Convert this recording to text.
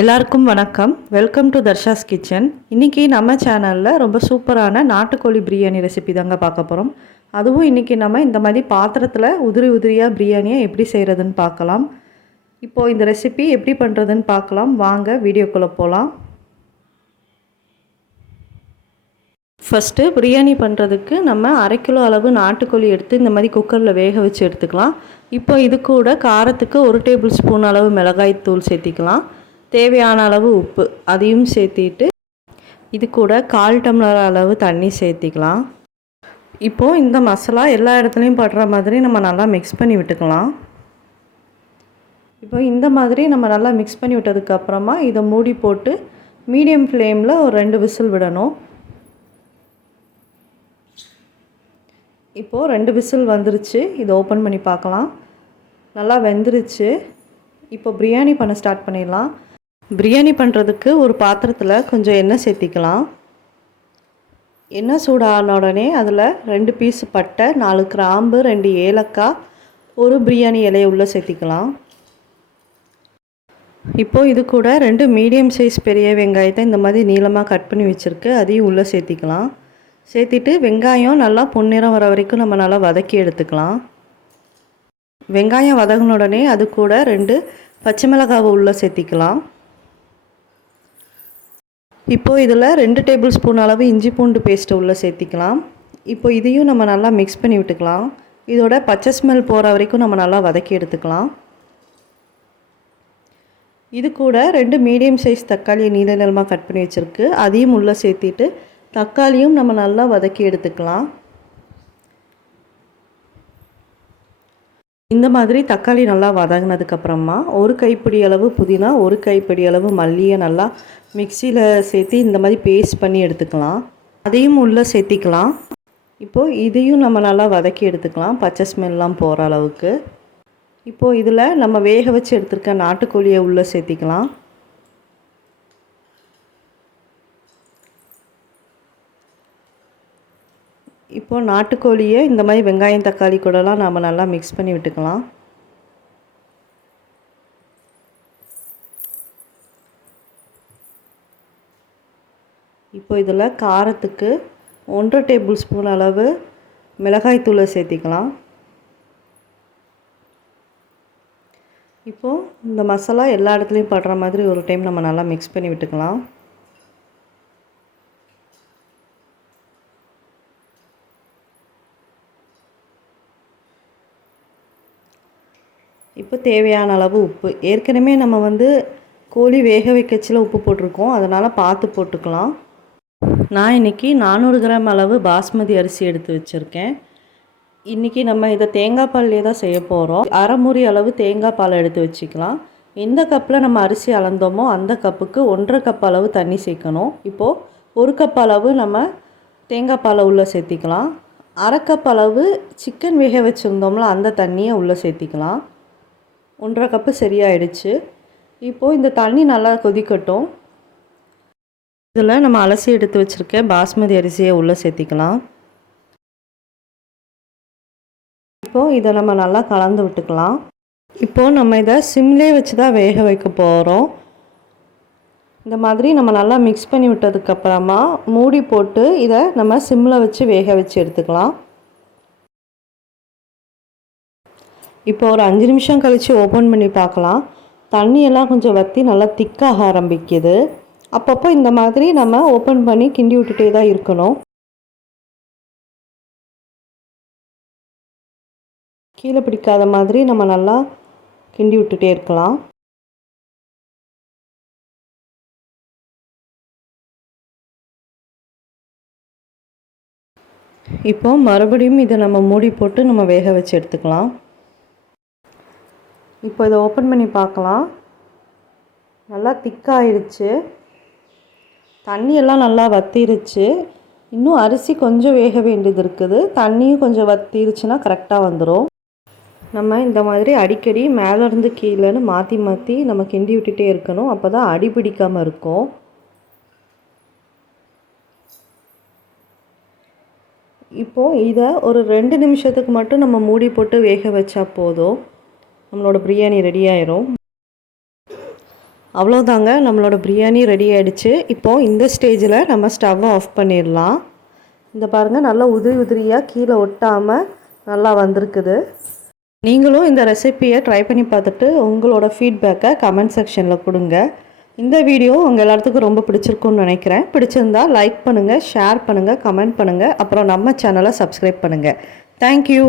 எல்லாருக்கும் வணக்கம். Welcome to Dharsha's kitchen. இன்றைக்கி நம்ம சேனலில் ரொம்ப சூப்பரான நாட்டுக்கோழி பிரியாணி ரெசிபி தாங்க பார்க்க போகிறோம். அதுவும் இன்றைக்கி நம்ம இந்த மாதிரி பாத்திரத்தில் உதிரி உதிரியாக பிரியாணியை எப்படி செய்கிறதுன்னு பார்க்கலாம். இப்போது இந்த ரெசிபி எப்படி பண்ணுறதுன்னு பார்க்கலாம். வாங்க வீடியோக்குள்ளே போகலாம். ஃபஸ்ட்டு பிரியாணி பண்ணுறதுக்கு நம்ம 1/2 கிலோ அளவு நாட்டுக்கோழி எடுத்து இந்த மாதிரி குக்கரில் வேக வச்சு எடுத்துக்கலாம். இப்போ இது கூட காரத்துக்கு 1 டேபிள் ஸ்பூன் அளவு மிளகாய் தூள் சேர்த்திக்கலாம். தேவையான அளவு உப்பு அதையும் சேர்த்திட்டு இது கூட 1/4 டம்ளர் அளவு தண்ணி சேர்த்திக்கலாம். இப்போது இந்த மசாலா எல்லா இடத்துலையும் படுற மாதிரி நம்ம நல்லா மிக்ஸ் பண்ணி விட்டுக்கலாம். இப்போ இந்த மாதிரி நம்ம நல்லா மிக்ஸ் பண்ணி விட்டதுக்கப்புறமா இதை மூடி போட்டு மீடியம் ஃப்ளேமில் ஒரு 2 விசில் விடணும். இப்போது 2 விசில் வந்துருச்சு. இதை ஓப்பன் பண்ணி பார்க்கலாம். நல்லா வெந்துருச்சு. இப்போ பிரியாணி பண்ண ஸ்டார்ட் பண்ணிடலாம். பிரியாணி பண்ணுறதுக்கு ஒரு பாத்திரத்தில் கொஞ்சம் எண்ணெய் சேர்த்திக்கலாம். எண்ணெய் சூடான உடனே அதில் 2 பீஸ் பட்டை, 4 கிராம்பு, 2 ஏலக்காய், ஒரு பிரியாணி இலையை உள்ளே சேர்த்திக்கலாம். இப்போது இது கூட 2 மீடியம் சைஸ் பெரிய வெங்காயத்தை இந்த மாதிரி நீளமாக கட் பண்ணி வச்சுருக்கு, அதையும் உள்ளே சேர்த்திக்கலாம். சேர்த்திட்டு வெங்காயம் நல்லா பொன்னிறம் வர வரைக்கும் நம்ம நல்லா வதக்கி எடுத்துக்கலாம். வெங்காயம் வதங்கின உடனே அது கூட 2 பச்சை மிளகாவை உள்ளே சேர்த்திக்கலாம். இப்போது இதில் 2 டேபிள் ஸ்பூன் அளவு இஞ்சி பூண்டு பேஸ்ட்டை உள்ளே சேர்த்திக்கலாம். இப்போ இதையும் நம்ம நல்லா மிக்ஸ் பண்ணி விட்டுக்கலாம். இதோட பச்சை ஸ்மெல் போகிற வரைக்கும் நம்ம நல்லா வதக்கி எடுத்துக்கலாம். இது கூட 2 மீடியம் சைஸ் தக்காளியை நீள நீளமாக கட் பண்ணி வச்சுருக்கு, அதையும் உள்ளே சேர்த்திட்டு தக்காளியும் நம்ம நல்லா வதக்கி எடுத்துக்கலாம். இந்த மாதிரி தக்காளி நல்லா வதங்கினதுக்கப்புறமா ஒரு கைப்பிடி அளவு புதினா, ஒரு கைப்பிடி அளவு மல்லியை நல்லா மிக்சியில் சேர்த்து இந்த மாதிரி பேஸ்ட் பண்ணி எடுத்துக்கலாம். அதையும் உள்ளே சேர்த்திக்கலாம். இப்போது இதையும் நம்ம நல்லா வதக்கி எடுத்துக்கலாம், பச்சை ஸ்மெல்லாம் போகிற அளவுக்கு. இப்போது இதில் நம்ம வேக வச்சு எடுத்துருக்க நாட்டுக்கோழியை உள்ளே சேர்த்திக்கலாம். இப்போது நாட்டுக்கோழியை இந்த மாதிரி வெங்காயம் தக்காளி கூடலாம் நம்ம நல்லா மிக்ஸ் பண்ணி விட்டுக்கலாம். இப்போ இதில் காரத்துக்கு 1 டேபிள் ஸ்பூன் அளவு மிளகாய் தூளை சேர்த்திக்கலாம். இப்போது இந்த மசாலா எல்லா இடத்துலையும் படுற மாதிரி ஒரு டைம் நம்ம நல்லா மிக்ஸ் பண்ணி விட்டுக்கலாம். இப்போ தேவையான அளவு உப்பு, ஏற்கனவே நம்ம கோழி வேக வைக்கச்சில உப்பு போட்டிருக்கோம், அதனால் பார்த்து போட்டுக்கலாம். நான் இன்றைக்கி 400 கிராம் அளவு பாஸ்மதி அரிசி எடுத்து வச்சுருக்கேன். இன்றைக்கி நம்ம இதை தேங்காய் பால்லே தான் செய்ய போகிறோம். 1/2 மூடி அளவு தேங்காய் பால் எடுத்து வச்சுக்கலாம். எந்த கப்பில் நம்ம அரிசி அளந்தோமோ அந்த கப்புக்கு 1/2 கப் அளவு தண்ணி சேர்க்கணும். இப்போது 1 கப் அளவு நம்ம தேங்காய் பாலை உள்ளே சேர்த்திக்கலாம். 1/2 கப் அளவு சிக்கன் வேக வச்சுருந்தோம்ல அந்த தண்ணியை உள்ளே சேர்த்திக்கலாம். 1/2 கப்பு சரியாயிடுச்சு. இப்போது இந்த தண்ணி நல்லா கொதிக்கட்டும். இதில் நம்ம அலசி எடுத்து வச்சுருக்க பாஸ்மதி அரிசியை உள்ளே சேர்த்திக்கலாம். இப்போது இதை நம்ம நல்லா கலந்து விட்டுக்கலாம். இப்போது நம்ம இதை சிம்லே வச்சு தான் வேக வைக்க போகிறோம். இந்த மாதிரி நம்ம நல்லா மிக்ஸ் பண்ணி விட்டதுக்கப்புறமா மூடி போட்டு இதை நம்ம சிம்மில் வச்சு வேக வச்சு எடுத்துக்கலாம். இப்போ ஒரு 5 நிமிஷம் கழித்து ஓப்பன் பண்ணி பார்க்கலாம். தண்ணியெல்லாம் கொஞ்சம் வற்றி நல்லா திக்காக ஆரம்பிக்குது. அப்பப்போ இந்த மாதிரி நம்ம ஓப்பன் பண்ணி கிண்டி விட்டுட்டே தான் இருக்கணும். கீழே பிடிக்காத மாதிரி நம்ம நல்லா கிண்டி விட்டுட்டே இருக்கலாம். இப்போ மறுபடியும் இதை நம்ம மூடி போட்டு நம்ம வேக வச்சு எடுத்துக்கலாம். இப்போ இதை ஓப்பன் பண்ணி பார்க்கலாம். நல்லா திக்காயிடுச்சு, தண்ணியெல்லாம் நல்லா வற்றிருச்சு. இன்னும் அரிசி கொஞ்சம் வேக வேண்டியது இருக்குது. தண்ணியும் கொஞ்சம் வற்றிருச்சுன்னா கரெக்டாக வந்துடும். நம்ம இந்த மாதிரி அடிக்கடி மேலேருந்து கீழேன்னு மாற்றி மாற்றி நம்ம கிண்டி விட்டுட்டே இருக்கணும், அப்போ தான் அடி பிடிக்காமல் இருக்கும். இப்போது இதை ஒரு 2 நிமிஷத்துக்கு மட்டும் நம்ம மூடி போட்டு வேக வச்சா போதும், நம்மளோட பிரியாணி ரெடி ஆயிரும். அவ்வளோதாங்க, நம்மளோட பிரியாணி ரெடி ஆகிடுச்சு. இப்போது இந்த ஸ்டேஜில் நம்ம ஸ்டவ்வை ஆஃப் பண்ணிடலாம். இந்த பாருங்கள், நல்லா உதிரி உதிரியாக கீழே ஒட்டாமல் நல்லா வந்திருக்குது. நீங்களும் இந்த ரெசிப்பியை ட்ரை பண்ணி பார்த்துட்டு உங்களோட ஃபீட்பேக்கை கமெண்ட் செக்ஷனில் கொடுங்க. இந்த வீடியோ உங்கள் எல்லாத்துக்கும் ரொம்ப பிடிச்சிருக்குன்னு நினைக்கிறேன். பிடிச்சிருந்தா லைக் பண்ணுங்கள், ஷேர் பண்ணுங்கள், கமெண்ட் பண்ணுங்கள். அப்புறம் நம்ம சேனலை சப்ஸ்கிரைப் பண்ணுங்கள். தேங்க்யூ.